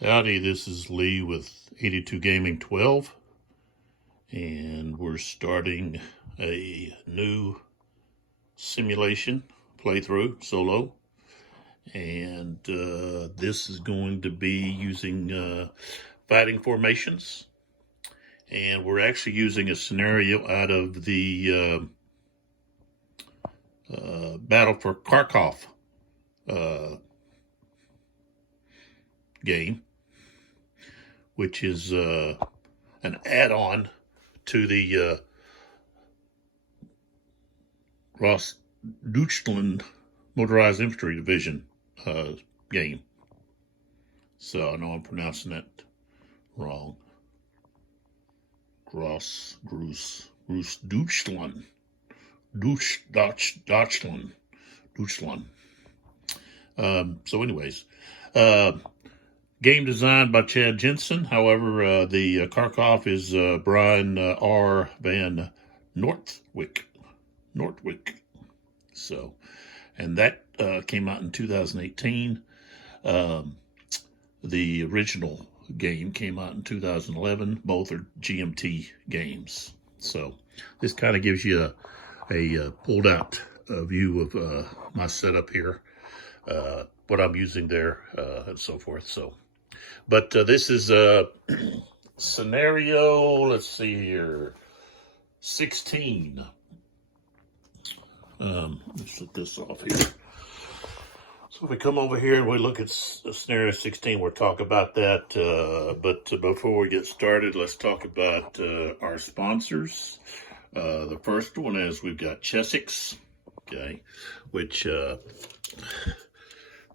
Howdy, this is Lee with 82 Gaming 12, and we're starting a new simulation playthrough solo, and this is going to be using fighting formations, and we're actually using a scenario out of the Battle for Kharkov game, which is an add-on to the Grossdeutschland Motorized Infantry Division game. So I know I'm pronouncing that wrong. Grossdeutschland. Deutschland. So anyways, game designed by Jensen. However, the Kharkov is Bryan R. VanNortwick. So, and that came out in 2018. The original game came out in 2011. Both are GMT games. So this kind of gives you a pulled out view of my setup here, what I'm using there, and so forth. So, but this is a scenario, let's see here, 16. Let's set this off here. So if we come over here and we look at scenario 16, we'll talk about that. But before we get started, let's talk about our sponsors. The first one is we've got Chessex, okay, which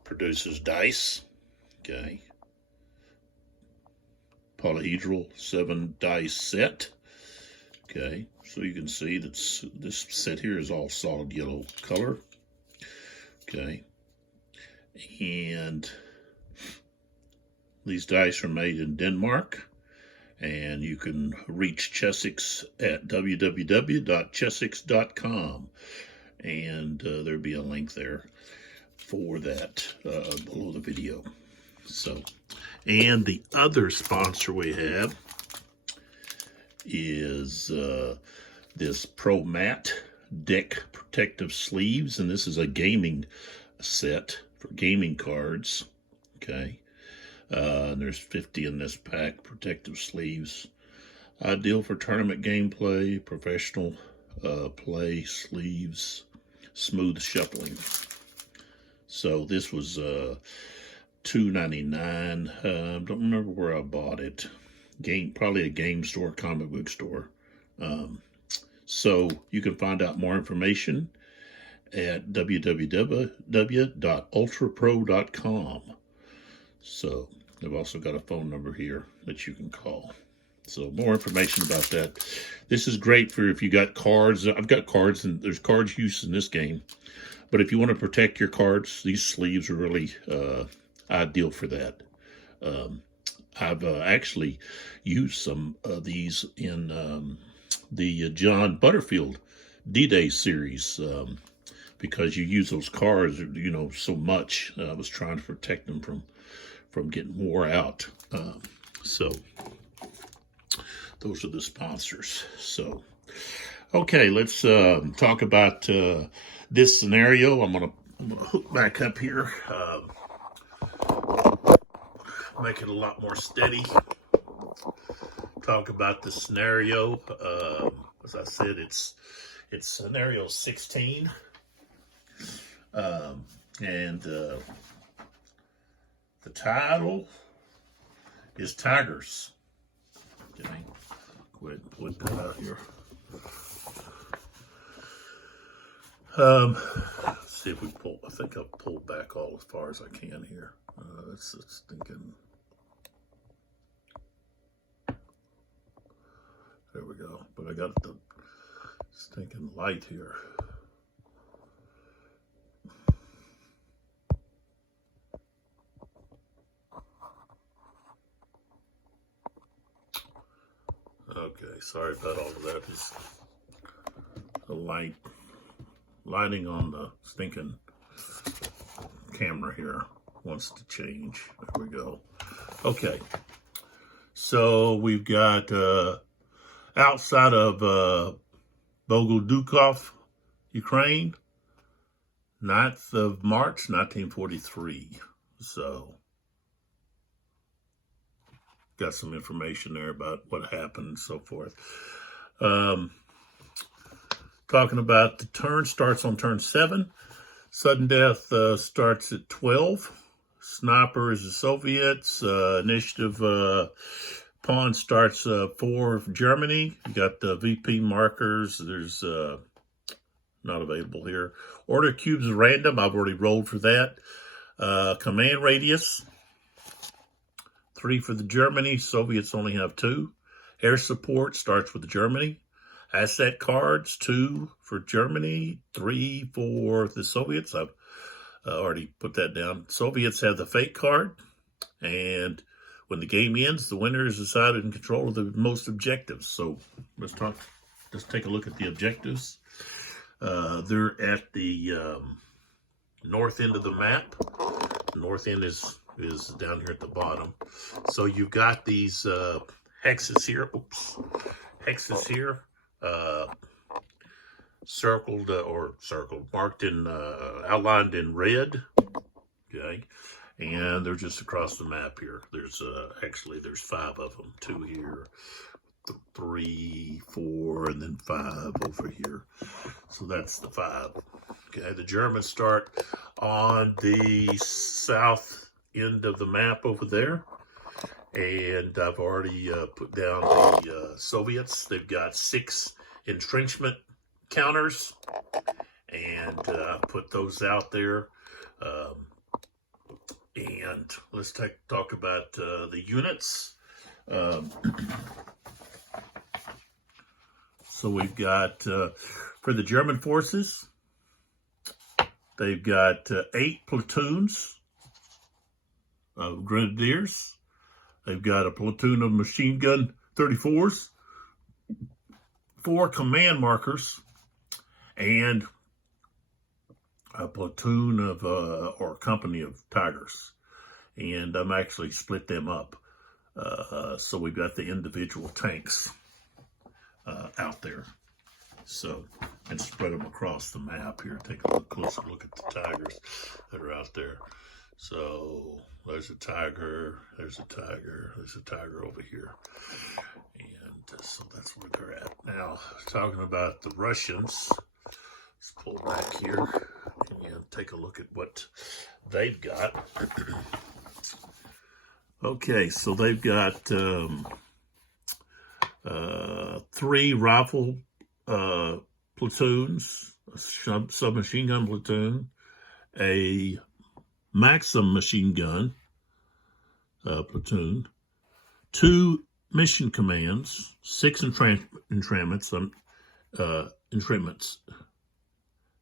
produces dice, okay. Polyhedral 7 dice set. Okay, so you can see that this set here is all solid yellow color. Okay, and these dice are made in Denmark, and you can reach Chessex at www.chessex.com, and there'll be a link there for that below the video. So, and the other sponsor we have is this Pro Mat deck protective sleeves, and this is a gaming set for gaming cards. Okay, and there's 50 in this pack. Protective sleeves, ideal for tournament gameplay, professional play sleeves, smooth shuffling. So this was $2.99. Don't remember where I bought it. Probably a game store, comic book store. So you can find out more information at www.ultrapro.com. So they've also got a phone number here that you can call. So more information about that. This is great for if you got cards. I've got cards, and there's cards used in this game. But if you want to protect your cards, these sleeves are really ideal for that. I've actually used some of these in the John Butterfield D-Day series because you use those cards, you know, so much. I was trying to protect them from getting wore out. So those are the sponsors. So, okay, let's talk about this scenario. I'm gonna hook back up here. Make it a lot more steady. Talk about the scenario. As I said, it's scenario 16, and the title is Tigers. Okay, go ahead and put that out here. Let's see if we pull. I think I've pulled back all as far as I can here. It's thinking. There we go. But I got the stinking light here. Okay, sorry about all of that. It's the lighting on the stinking camera here wants to change. There we go. Okay, so we've got outside of Bogodukov, Ukraine, 9th of March, 1943. So, got some information there about what happened and so forth. Talking about the turn, starts on turn 7. Sudden death starts at 12. Sniper is the Soviets. Initiative pawn starts 4 for Germany. You got the VP markers. There's not available here. Order cubes is random. I've already rolled for that. Command radius, 3 for the Germany. Soviets only have 2. Air support starts with Germany. Asset cards, 2 for Germany, 3 for the Soviets. I've already put that down. Soviets have the fake card, and when the game ends, the winner is decided in control of the most objectives. So let's take a look at the objectives. They're at the north end of the map. The north end is down here at the bottom. So you've got these hexes here. Oops, hexes here. Marked in, outlined in red, okay, and they're just across the map here. There's actually there's 5 of them, 2 here, 3, 4, and then 5 over here. So that's the 5. Okay, the Germans start on the south end of the map over there. And I've already put down the Soviets. They've got 6 entrenchment counters, and I put those out there. And let's talk about the units. So we've got, for the German forces, they've got 8 platoons of grenadiers. They've got a platoon of machine gun 34s, 4 command markers, and a platoon of, or company of Tigers. And I'm actually split them up. So we've got the individual tanks out there. So, and spread them across the map here. Take a closer look at the Tigers that are out there. So there's a tiger, there's a tiger, there's a tiger over here. And so that's where they're at. Now, talking about the Russians, let's pull back here and take a look at what they've got. Okay, so they've got 3 rifle platoons, a submachine gun platoon, a Maxim machine gun platoon, 2 mission commands, 6 entrapments.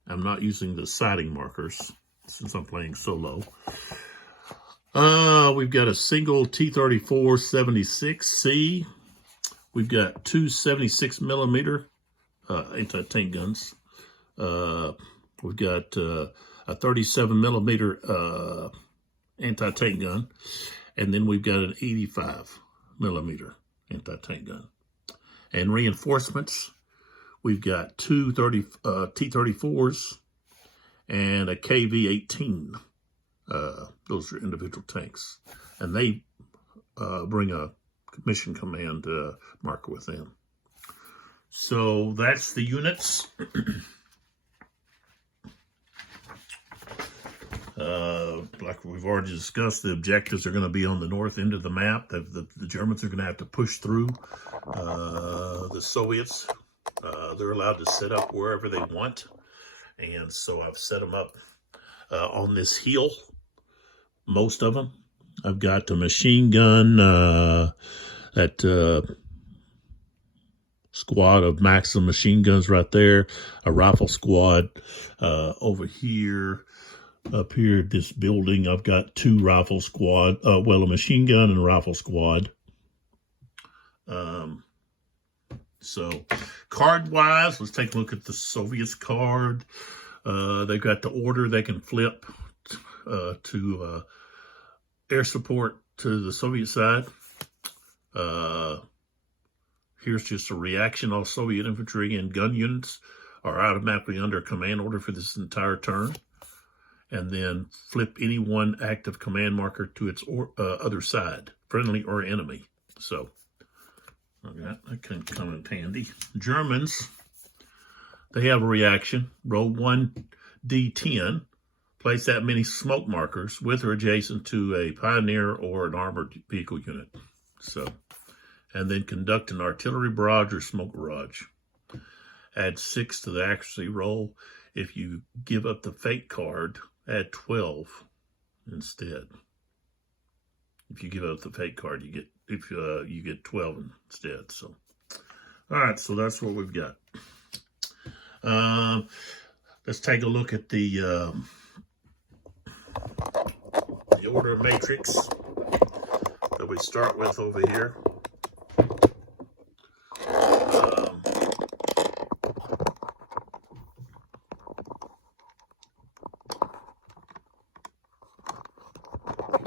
I'm not using the sighting markers since I'm playing solo. We've got a single T-34-76C. We've got 2 76 millimeter anti-tank guns. We've got a 37 millimeter anti-tank gun, and then we've got an 85 millimeter anti-tank gun. And reinforcements, we've got 2 T-34s and a KV-18. Those are individual tanks, and they bring a mission command marker with them. So that's the units. Like we've already discussed, the objectives are going to be on the north end of the map. The Germans are going to have to push through. The Soviets, they're allowed to set up wherever they want. And so I've set them up on this hill, most of them. I've got a machine gun, that squad of Maxim machine guns right there, a rifle squad over here. Up here, this building, I've got 2 rifle squad, a machine gun and a rifle squad. So card-wise, let's take a look at the Soviets card. They've got the order they can flip to air support to the Soviet side. Here's just a reaction. All Soviet infantry and gun units are automatically under a command order for this entire turn. And then flip any one active command marker to its other side, friendly or enemy. So that can come in handy. Germans, they have a reaction. Roll 1d10. Place that many smoke markers with or adjacent to a Pioneer or an armored vehicle unit. So, and then conduct an artillery barrage or smoke barrage. Add 6 to the accuracy roll. If you give up the fate card, add 12 instead. If you give up the fate card, you get 12 instead. So, all right. So that's what we've got. Let's take a look at the order matrix that we start with over here.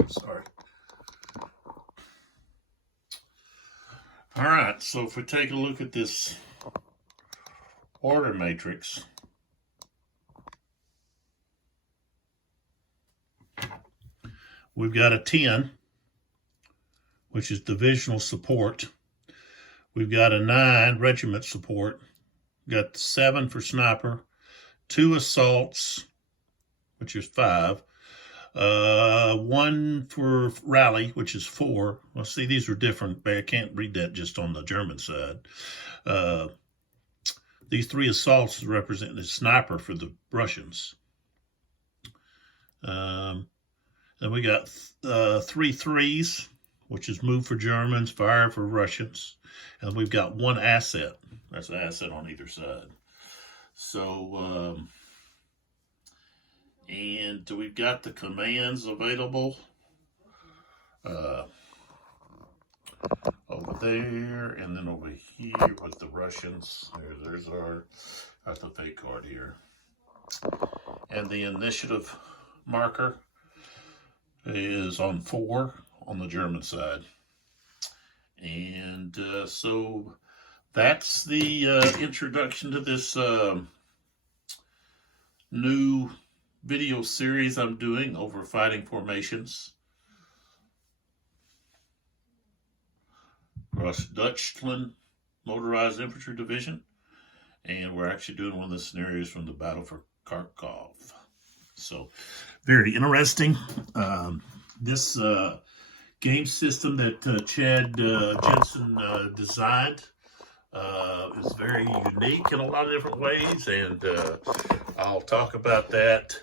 Sorry. All right, so if we take a look at this order matrix, we've got a 10, which is divisional support. We've got a 9, regiment support. We've got 7 for sniper, 2 assaults, which is 5. 1 for rally, which is 4. Well, see, these are different, but I can't read that just on the German side. These 3 assaults represent the sniper for the Russians. Then we got 3 3s, which is move for Germans, fire for Russians. And we've got 1 asset. That's an asset on either side. So, and we've got the commands available over there, and then over here with the Russians. There's our the fate card here. And the initiative marker is on 4 on the German side. And so that's the introduction to this new video series I'm doing over fighting formations. Grossdeutschland Motorized Infantry Division. And we're actually doing one of the scenarios from the Battle for Kharkov. So, very interesting. This game system that Chad Jensen designed is very unique in a lot of different ways, and I'll talk about that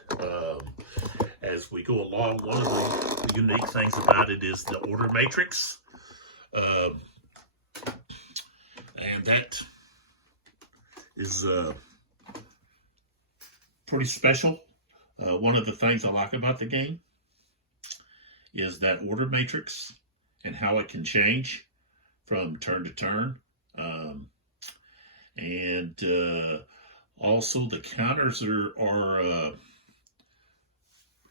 as we go along. One of the unique things about it is the order matrix, and that is pretty special. One of the things I like about the game is that order matrix and how it can change from turn to turn. And also the counters are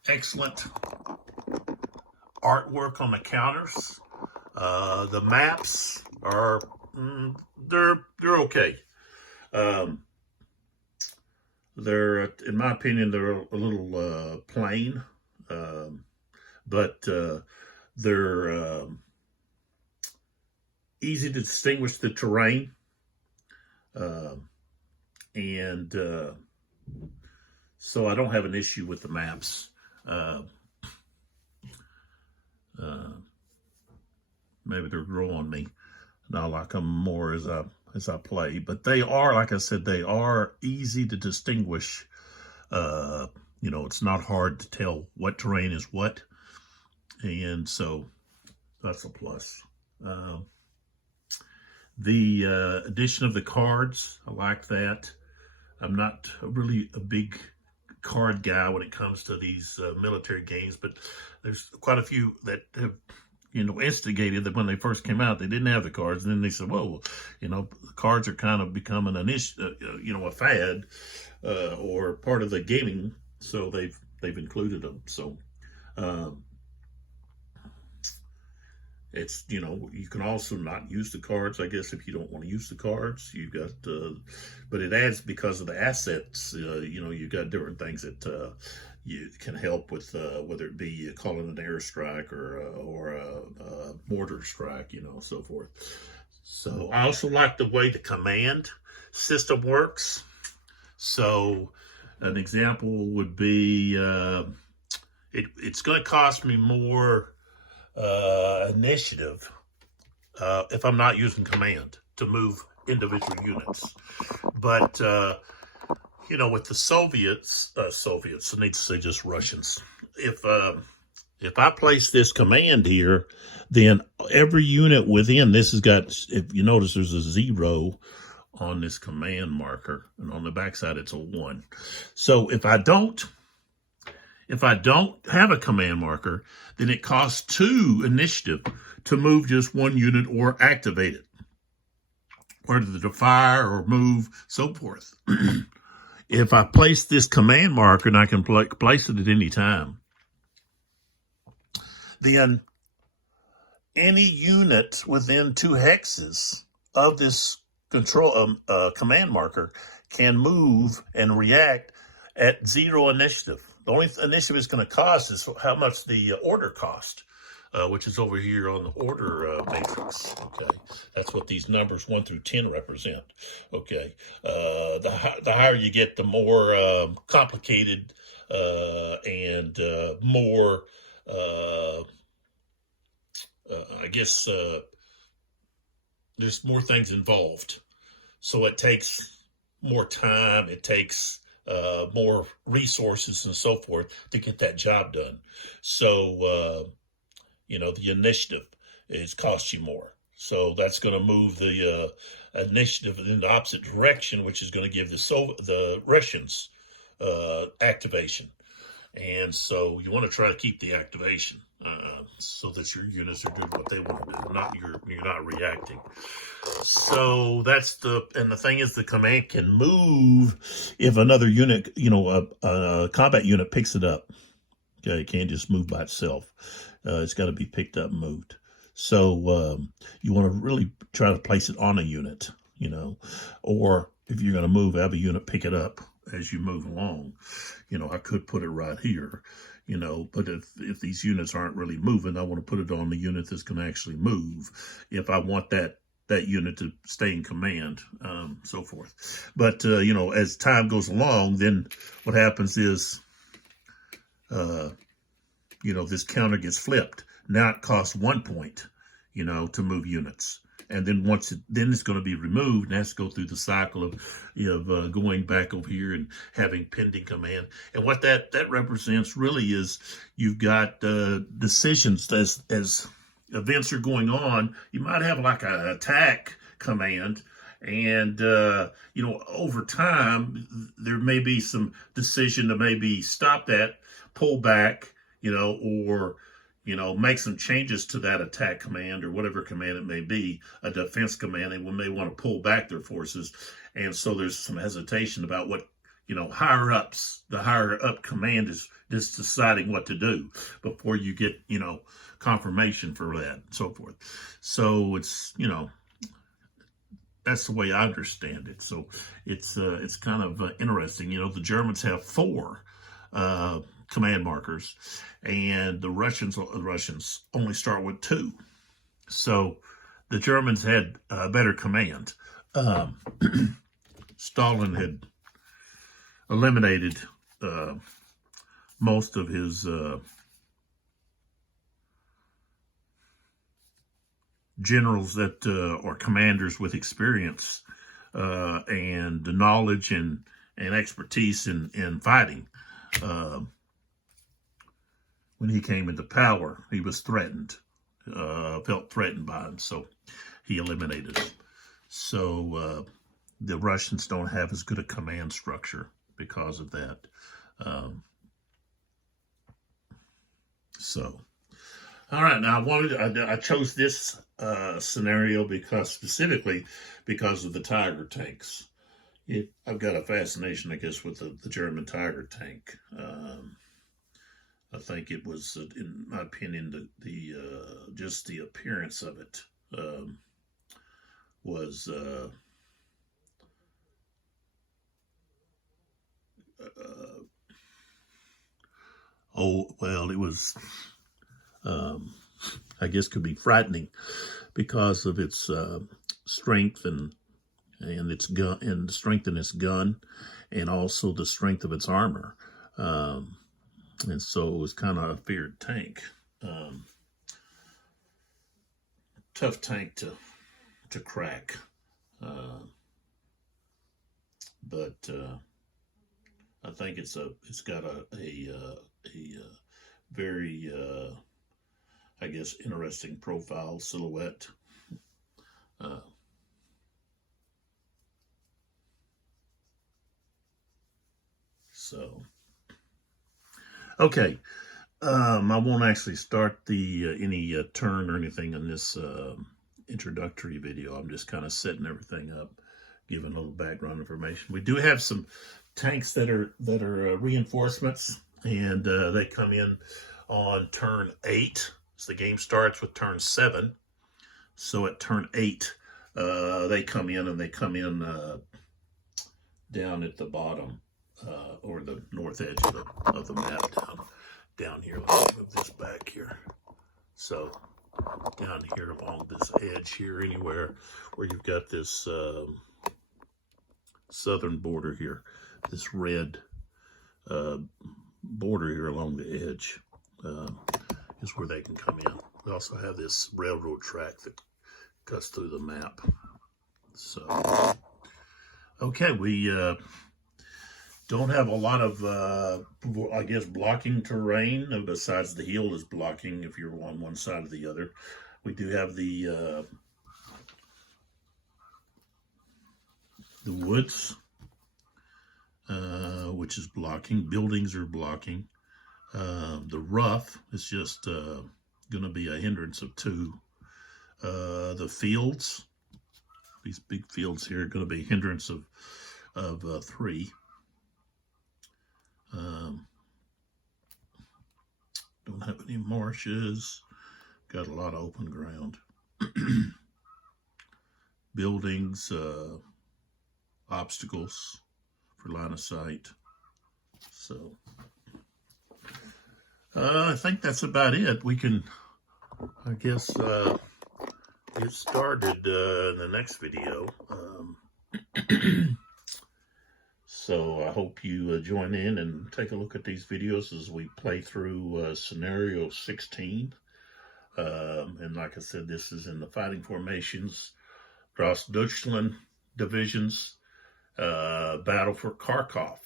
excellent artwork on the counters. The maps are they're okay. They're, in my opinion, they're a little plain, but they're easy to distinguish the terrain, and so I don't have an issue with the maps. Maybe they're growing on me, and I like them more as I play. But they are, like I said, they are easy to distinguish. It's not hard to tell what terrain is what, and so that's a plus. The addition of the cards, I like that. I'm not really a big card guy when it comes to these military games, but there's quite a few that have, instigated that when they first came out, they didn't have the cards. And then they said, well, the cards are kind of becoming an issue, a fad or part of the gaming. So they've included them. So It's, you can also not use the cards, I guess, if you don't want to use the cards. You got, but it adds because of the assets. You've got different things that you can help with, whether it be calling an airstrike or a mortar strike, so forth. So I also like the way the command system works. So an example would be it's going to cost me more initiative if I'm not using command to move individual units. But with the Soviets, I need to say just Russians. If I place this command here, then every unit within this has got, if you notice, there's a 0 on this command marker, and on the backside it's a 1. So if I don't have a command marker, then it costs 2 initiative to move just one unit or activate it, whether to fire or move, so forth. If I place this command marker, and I can place it at any time, then any unit within 2 hexes of this control command marker can move and react at 0 initiative. The only initiative it's going to cost is how much the order cost, which is over here on the order matrix. Okay, that's what these numbers 1 through 10 represent. Okay, the higher you get, the more complicated and more, I guess, there's more things involved. So it takes more time. It takes more resources and so forth to get that job done. So, the initiative is cost you more. So that's going to move the initiative in the opposite direction, which is going to give the Russians activation. And so you want to try to keep the activation so that your units are doing what they want to do, you're not reacting. So that's and the thing is, the command can move if another unit, a combat unit picks it up. Okay, it can't just move by itself. It's got to be picked up and moved. So you want to really try to place it on a unit, or if you're going to move, have a unit pick it up as you move along. I could put it right here, but if these units aren't really moving, I want to put it on the unit that's going to actually move if I want that unit to stay in command, so forth. But, as time goes along, then what happens is, this counter gets flipped. Now it costs 1 point, to move units. And then then it's going to be removed, and has to go through the cycle of going back over here and having pending command. And what that represents really is you've got decisions as events are going on. You might have like an attack command, and over time there may be some decision to maybe stop that, pull back, or make some changes to that attack command or whatever command it may be, a defense command, and we may want to pull back their forces. And so there's some hesitation about what, the higher up command is just deciding what to do before you get, confirmation for that and so forth. So it's, that's the way I understand it. So it's kind of interesting. The Germans have 4 command markers, and the Russians only start with 2. So the Germans had better command. Stalin had eliminated most of his generals that or commanders with experience and knowledge and expertise in fighting. When he came into power, he was threatened, felt threatened by him, so he eliminated him. So the Russians don't have as good a command structure because of that. All right, now I chose this scenario specifically because of the Tiger tanks. I've got a fascination, I guess, with the German Tiger tank. I think it was, in my opinion, the just the appearance of it was oh well, it was I guess could be frightening because of its strength and its gun and the strength in its gun, and also the strength of its armor. And so it was kind of a feared tank. Tough tank to crack. But I think it's got a very I guess interesting profile silhouette. So okay, I won't actually start the any turn or anything in this introductory video. I'm just kind of setting everything up, giving a little background information. We do have some tanks that are reinforcements, and they come in on turn 8. So the game starts with turn 7. So at turn 8, they come in, and they come in down at the bottom or the north edge of the map down here. Let's move this back here. So down here along this edge here, anywhere where you've got this southern border here, this red border here along the edge is where they can come in. We also have this railroad track that cuts through the map. So, okay, we don't have a lot of, I guess, blocking terrain, besides the hill is blocking if you're on one side or the other. We do have the woods, which is blocking. Buildings are blocking. The rough is just going to be a hindrance of 2. The fields, these big fields here, are going to be a hindrance of 3. Don't have any marshes. Got a lot of open ground. Buildings, obstacles for line of sight. So I think that's about it. We can, I guess, get started in the next video. So I hope you join in and take a look at these videos as we play through scenario 16. And like I said, this is in the fighting formations, Grossdeutschland divisions, battle for Kharkov.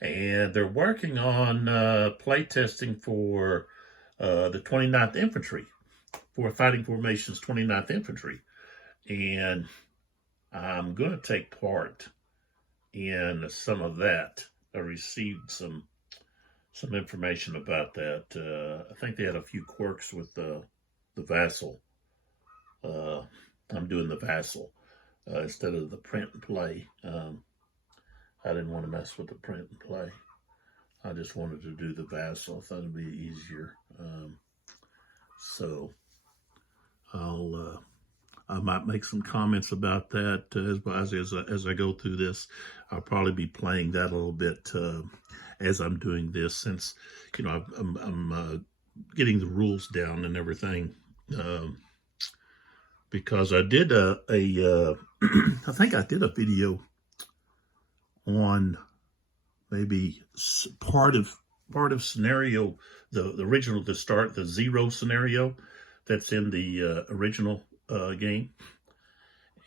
And they're working on play testing for the 29th Infantry, for Fighting Formations 29th Infantry. And I'm going to take part in some of that. I received some information about that. I think they had a few quirks with the vassal. I'm doing the vassal instead of the print and play. I didn't want to mess with the print and play. I just wanted to do the vassal. I thought it'd be easier. So I might make some comments about that as I go through this. I'll probably be playing that a little bit as I'm doing this, since I'm getting the rules down and everything. Because I did I think I did a video on maybe part of scenario, the original, to start the 0 scenario that's in the original game.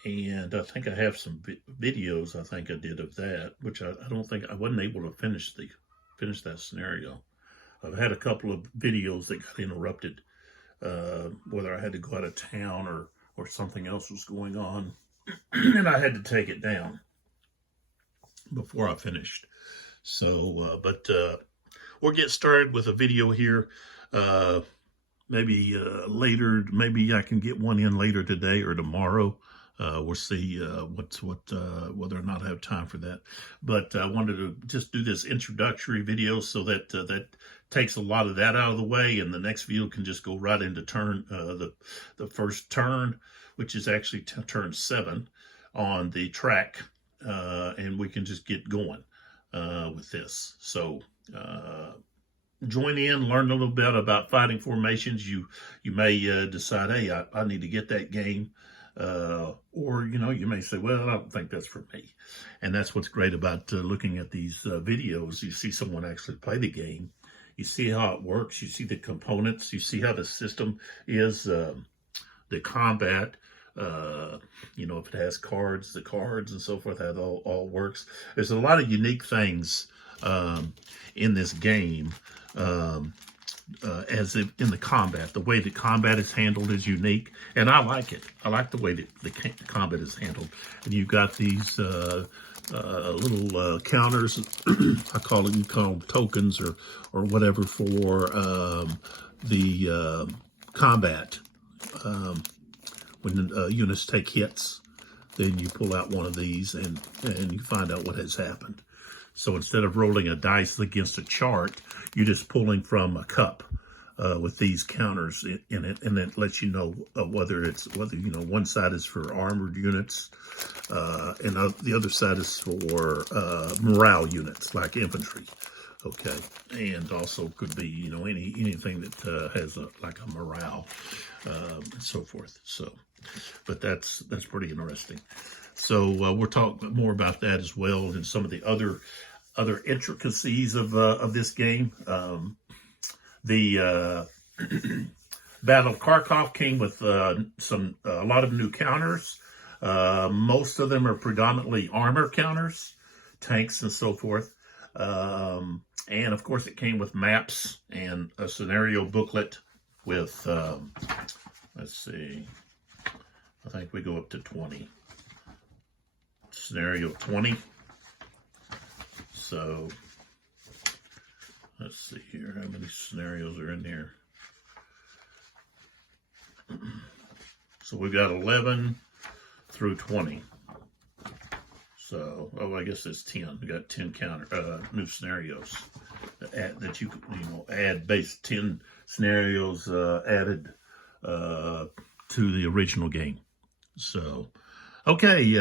And I think I have some videos I think I did of that, which I don't think I wasn't able to finish that scenario. I've had a couple of videos that got interrupted, whether I had to go out of town or something else was going on, and I had to take it down before I finished. So, but we'll get started with a video here. Maybe later, maybe I can get one in later today or tomorrow. we'll see whether or not I have time for that. But I wanted to just do this introductory video so that that takes a lot of that out of the way, and the next video can just go right into turn the first turn, which is actually turn 7 on the track, and we can just get going with this. So join in, learn a little bit about fighting formations. You may decide, hey, I need to get that game. Or, you may say, well, I don't think that's for me. And that's what's great about looking at these videos. You see someone actually play the game. You see how it works. You see the components. You see how the system is, the combat, if it has cards, the cards and so forth, how it all works. There's a lot of unique things in this game. As in the combat, the way the combat is handled is unique, and I like it. I like the way that the combat is handled. And you've got these little counters. You call them tokens or whatever for the combat. When units take hits, then you pull out one of these and you find out what has happened. So instead of rolling a dice against a chart, you're just pulling from a cup with these counters in it, and it lets you know whether one side is for armored units and the other side is for morale units like infantry. Okay, and also could be anything that has like a morale and so forth. So, but that's pretty interesting. So we'll talk more about that as well, and some of the other intricacies of this game. The Battle of Kharkov came with a lot of new counters. Most of them are predominantly armor counters, tanks and so forth. And of course, it came with maps and a scenario booklet with, let's see, I think we go up to 20. Scenario 20. So, let's see here, how many scenarios are in here. So we've got 11 through 20. So, I guess it's 10. We got 10 new scenarios that you add 10 scenarios added to the original game. So, okay.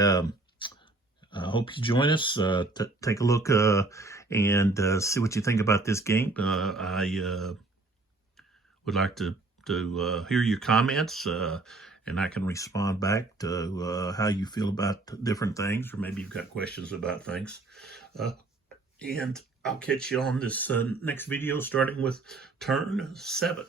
I hope you join us, take a look and see what you think about this game. I would like to hear your comments, and I can respond back to how you feel about different things, or maybe you've got questions about things. And I'll catch you on this next video, starting with turn 7.